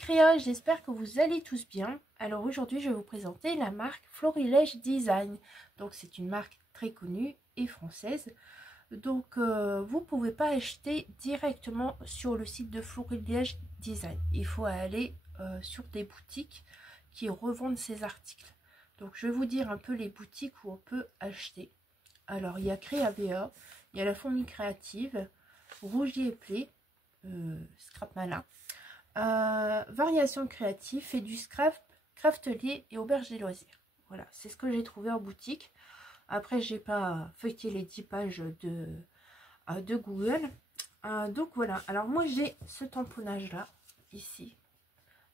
créa, j'espère que vous allez tous bien. Alors aujourd'hui je vais vous présenter la marque Florilège Design. Donc c'est une marque très connue et française. Donc vous pouvez pas acheter directement sur le site de Florilège Design. Il faut aller sur des boutiques qui revendent ces articles. Donc je vais vous dire un peu les boutiques où on peut acheter. Alors il y a Créavea, il y a la Fourmi Créative, Rougier et Play, Scrap Malin. Variation créative, fait du scrap, craftelier et auberge des loisirs. Voilà, c'est ce que j'ai trouvé en boutique. Après, j'ai pas feuilleté les 10 pages de Google. Donc voilà, alors moi j'ai ce tamponnage là, ici,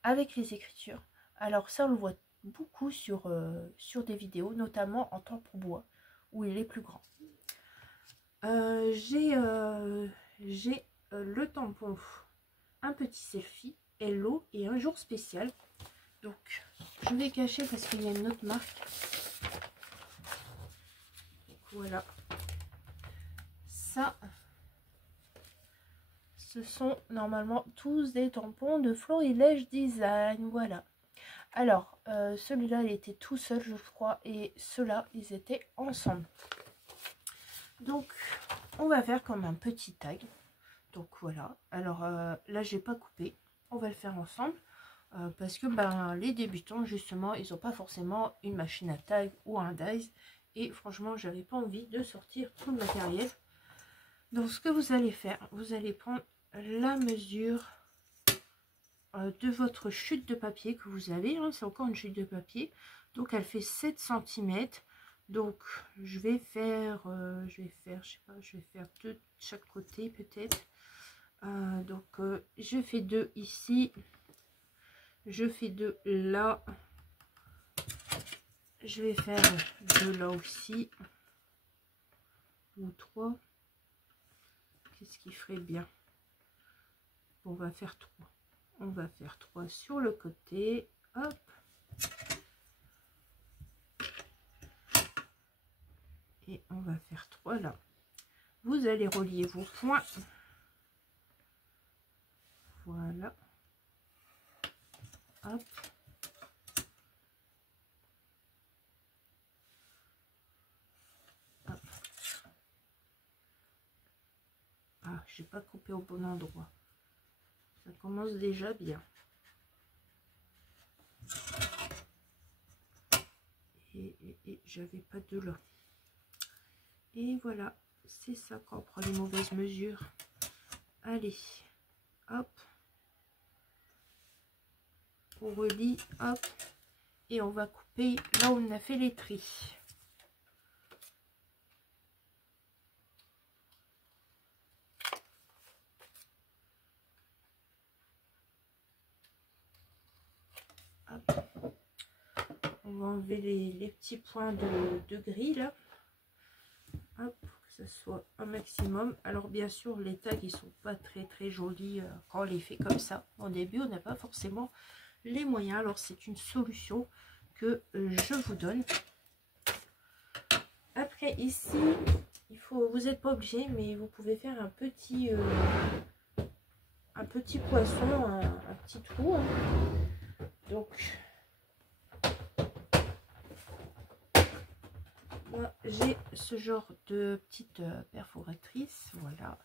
avec les écritures. Alors ça, on le voit beaucoup sur des vidéos, notamment en tampon bois, où il est plus grand. J'ai le tampon un petit selfie, hello et un jour spécial. Donc je vais cacher parce qu'il y a une autre marque. Donc, voilà, ça ce sont normalement tous des tampons de Florilège Design. Voilà, alors celui-là il était tout seul je crois, et ceux-là ils étaient ensemble. Donc on va faire comme un petit tag. Donc voilà, alors là j'ai pas coupé, on va le faire ensemble parce que les débutants justement ils n'ont pas forcément une machine à tag ou un dies, et franchement j'avais pas envie de sortir tout le matériel. Donc ce que vous allez faire, vous allez prendre la mesure de votre chute de papier que vous avez, hein, c'est encore une chute de papier, donc elle fait 7 cm. Donc je vais faire je sais pas, je vais faire 2 de chaque côté peut-être. Donc je fais 2 ici, je fais 2 là, je vais faire 2 là aussi, ou 3. Qu'est-ce qui ferait bien? On va faire 3, on va faire 3 sur le côté, hop, et on va faire 3 là. Vous allez relier vos points, voilà, hop, hop. Ah, j'ai pas coupé au bon endroit, ça commence déjà bien. Et j'avais pas de là. Et voilà, c'est ça quand on prend les mauvaises mesures. Allez, hop, on relie, hop, et on va couper là où on a fait les tris. Hop. On va enlever les petits points de gris là, hop, pour que ça soit un maximum. Alors bien sûr les tags ils sont pas très jolis quand on les fait comme ça. Au début on n'a pas forcément les moyens, alors c'est une solution que je vous donne. Après ici il faut, vous n'êtes pas obligé, mais vous pouvez faire un petit poisson, un petit trou, hein. Donc moi j'ai ce genre de petite perforatrice, voilà,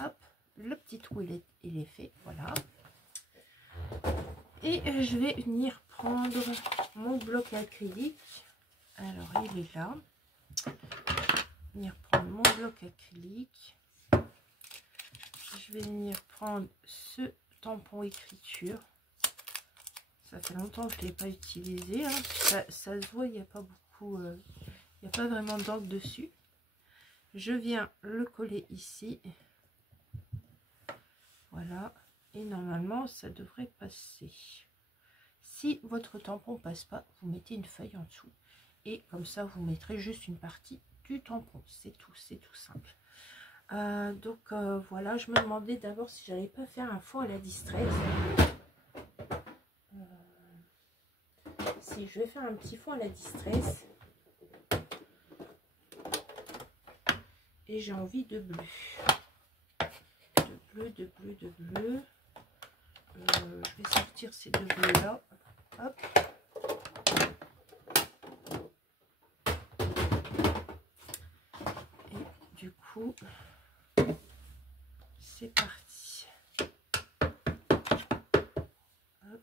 hop, le petit trou il est fait, voilà. Et je vais venir prendre mon bloc acrylique. Alors il est là. Venir prendre mon bloc acrylique. Je vais venir prendre ce tampon écriture. Ça fait longtemps que je ne l'ai pas utilisé, hein. Ça se voit, il n'y a pas beaucoup, il n'y a pas vraiment d'encre dessus. Je viens le coller ici. Voilà. Et normalement, ça devrait passer. Si votre tampon passe pas, vous mettez une feuille en dessous. Et comme ça, vous mettrez juste une partie du tampon. C'est tout simple. Donc voilà, je me demandais d'abord si j'allais pas faire un fond à la distress. Si je vais faire un petit fond à la distress. Et j'ai envie de bleu. bleu, de bleu, de bleu. Je vais sortir ces deux bleus là. Hop. Et du coup, c'est parti. Hop.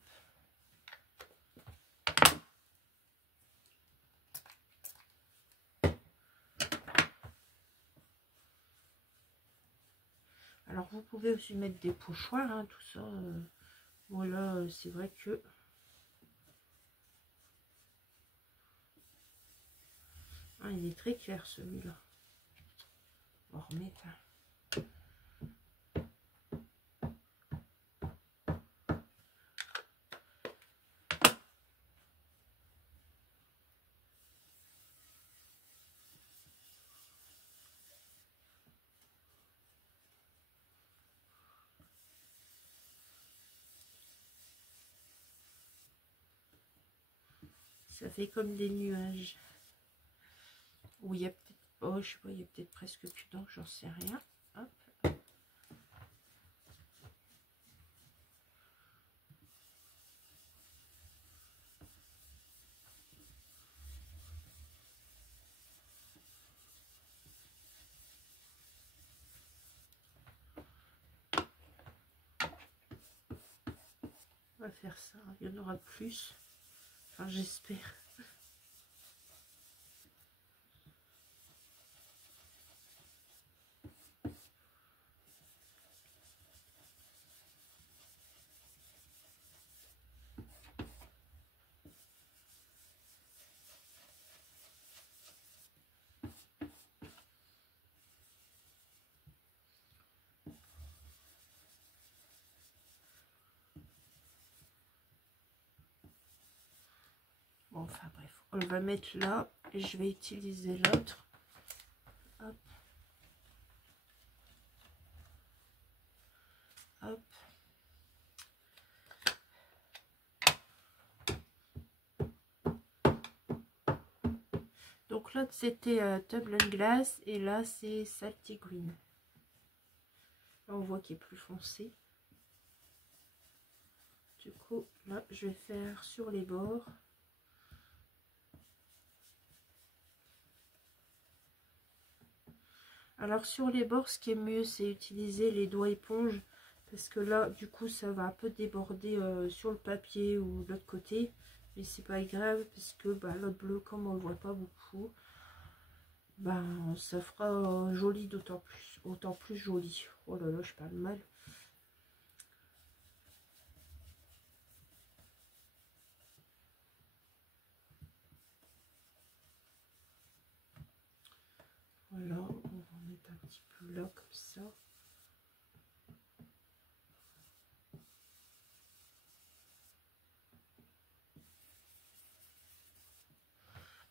Alors vous pouvez aussi mettre des pochoirs, hein, tout ça. Voilà, c'est vrai que il est très clair celui-là. On va remettre. Ça fait comme des nuages. Ou il y a peut-être, oh, je sais pas, il y a peut-être presque plus d'encre, j'en sais rien. Hop. On va faire ça, il y en aura plus. Enfin, j'espère. Bon, enfin bref, on va mettre là et je vais utiliser l'autre. Hop. Hop. Donc l'autre c'était Table and Glass et là c'est Salty Green. Là on voit qu'il est plus foncé. Du coup là je vais faire sur les bords. Alors sur les bords, ce qui est mieux, c'est utiliser les doigts éponges. Parce que là, du coup, ça va un peu déborder sur le papier ou de l'autre côté. Mais c'est pas grave, parce que bah, l'autre bleu, comme on le voit pas beaucoup, bah, ça fera joli autant plus joli. Oh là là, je parle mal. Voilà, on va en mettre un petit peu là, comme ça.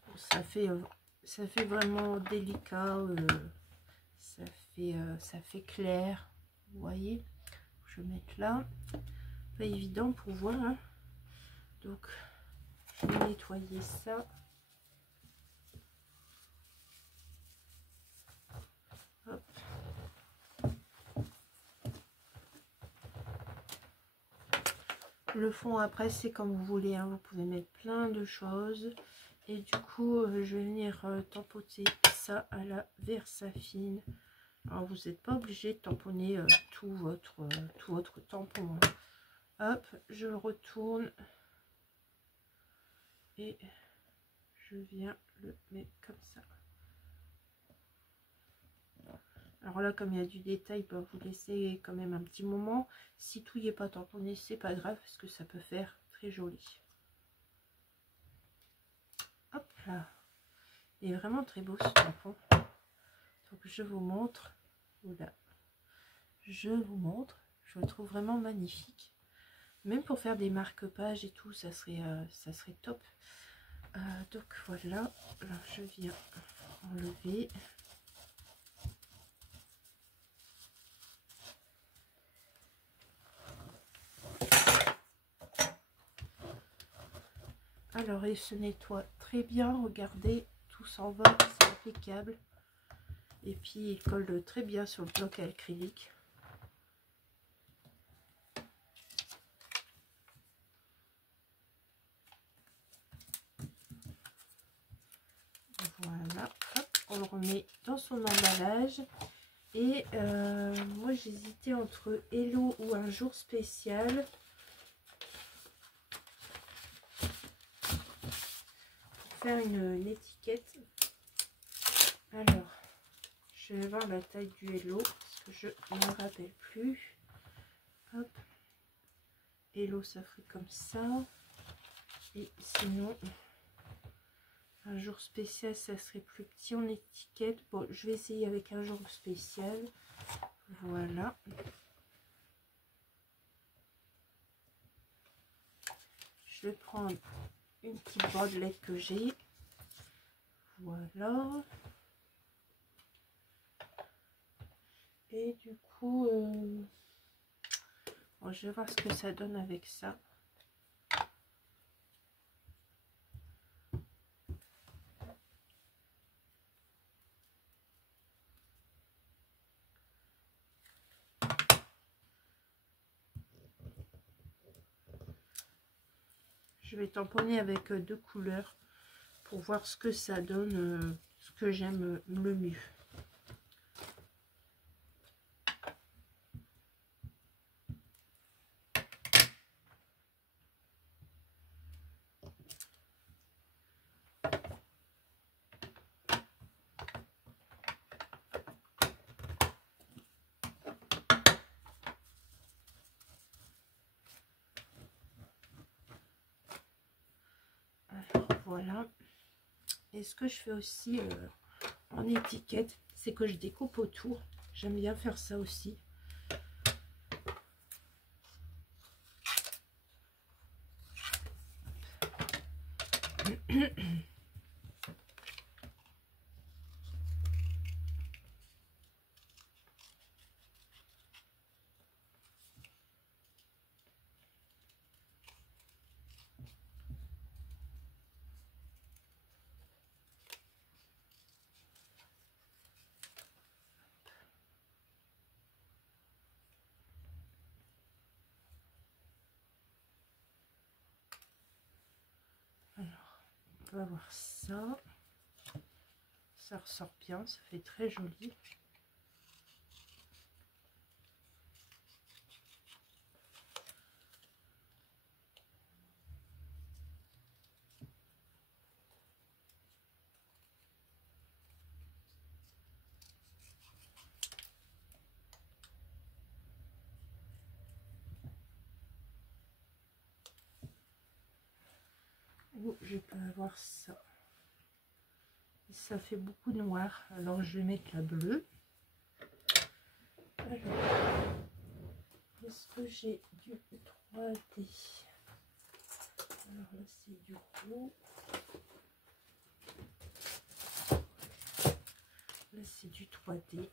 Bon, ça fait vraiment délicat, ça fait clair, vous voyez. Je vais mettre là, pas évident pour voir, hein. Donc je vais nettoyer ça. Hop. Le fond après c'est comme vous voulez, hein. Vous pouvez mettre plein de choses. Et du coup je vais venir tamponner ça à la Versafine. Alors vous n'êtes pas obligé de tamponner tout votre tampon, hein. Hop, je le retourne et je viens le mettre comme ça. Alors là, comme il y a du détail, bah, vous laissez quand même un petit moment. Si tout n'y est pas tamponné, c'est pas grave parce que ça peut faire très joli. Hop là. Il est vraiment très beau ce tampon. Donc je vous montre. Voilà. Je vous montre. Je le trouve vraiment magnifique. Même pour faire des marque-pages et tout, ça serait top. Donc voilà. Alors je viens enlever. Alors il se nettoie très bien, regardez, tout s'en va, c'est impeccable. Et puis il colle très bien sur le bloc acrylique. Voilà, hop, on le remet dans son emballage. Et moi j'hésitais entre Hello ou un jour spécial. Pour faire une étiquette. Alors, je vais voir la taille du Hello parce que je ne me rappelle plus. Hop, Hello ça ferait comme ça. Et sinon, un jour spécial ça serait plus petit en étiquette. Bon, je vais essayer avec un jour spécial. Voilà. Je vais prendre une petite bordelette que j'ai. Voilà. Et du coup, bon, je vais voir ce que ça donne avec ça. Je vais tamponner avec deux couleurs pour voir ce que ça donne, ce que j'aime le mieux. Alors voilà. Et ce que je fais aussi en étiquette, c'est que je découpe autour. J'aime bien faire ça aussi. Alors, on va voir ça. Ça ressort bien, ça fait très joli. Oh, je peux avoir ça. Ça fait beaucoup noir, alors je vais mettre la bleue. Alors, est-ce que j'ai du 3D? Alors là c'est du gros. Là c'est du 3D.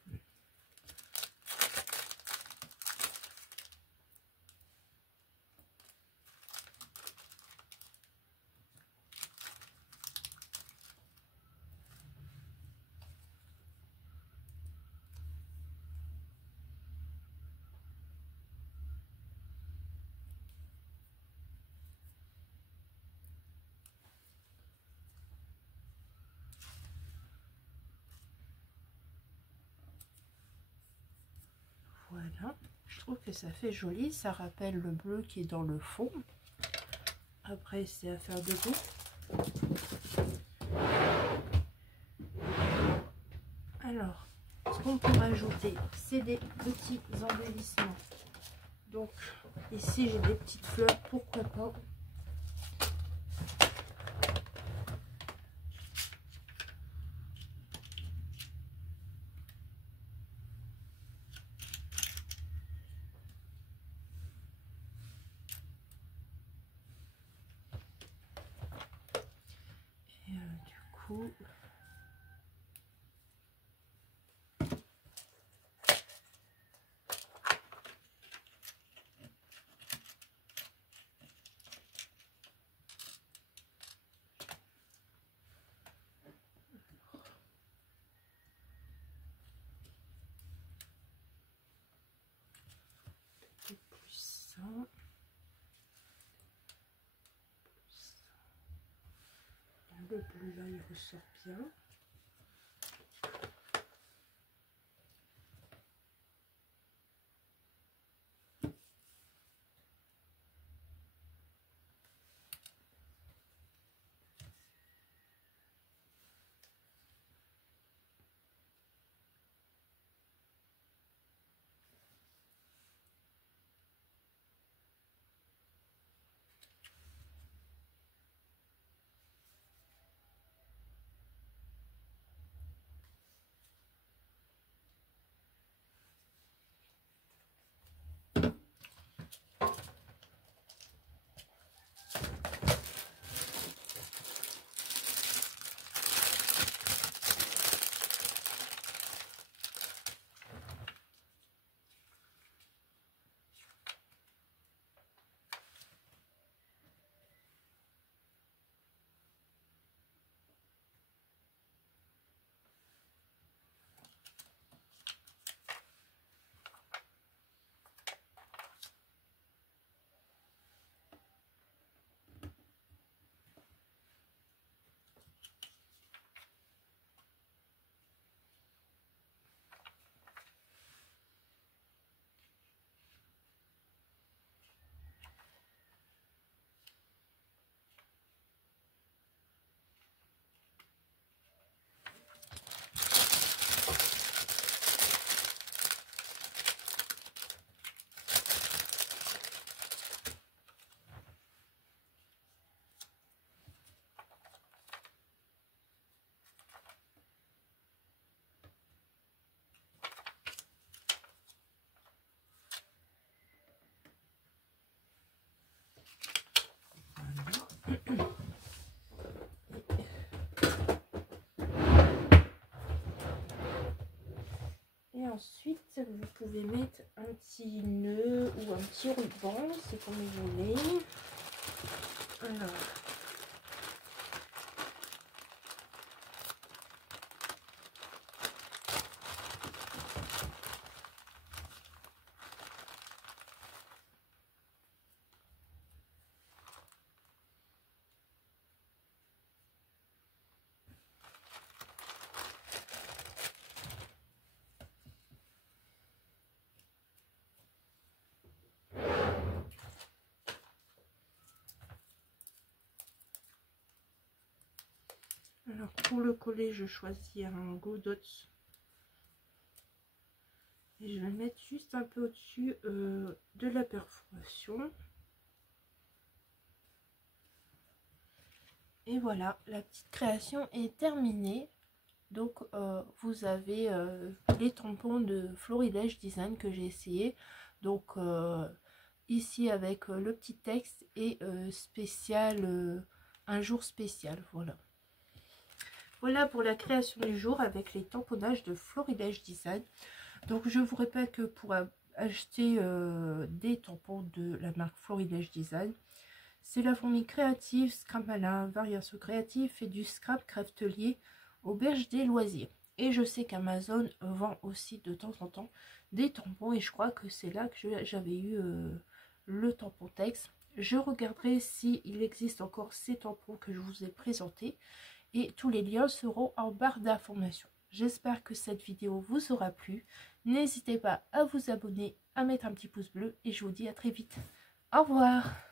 Voilà, je trouve que ça fait joli, ça rappelle le bleu qui est dans le fond. Après c'est à faire de goût. Alors, ce qu'on peut rajouter, c'est des petits embellissements. Donc ici j'ai des petites fleurs, pourquoi pas. Et du coup, plus ça. Le bleu là il ressort bien. ensuite, vous pouvez mettre un petit nœud ou un petit ruban, c'est comme vous voulez. Alors, pour le coller, je choisis un Godot. Et je vais le mettre juste un peu au-dessus de la perforation. Et voilà, la petite création est terminée. Donc vous avez les tampons de Florilège Design que j'ai essayé. Donc ici avec le petit texte et spécial, un jour spécial, voilà. Voilà pour la création du jour avec les tamponnages de Florilège Design. Donc je vous répète que pour acheter des tampons de la marque Florilège Design, c'est la fourmi créative, scrap malin, variation créative et du scrap craftelier auberge des loisirs. Et je sais qu'Amazon vend aussi de temps en temps des tampons et je crois que c'est là que j'avais eu le tampon texte. Je regarderai s'il existe encore ces tampons que je vous ai présentés et tous les liens seront en barre d'information. J'espère que cette vidéo vous aura plu. N'hésitez pas à vous abonner, à mettre un petit pouce bleu et je vous dis à très vite. Au revoir.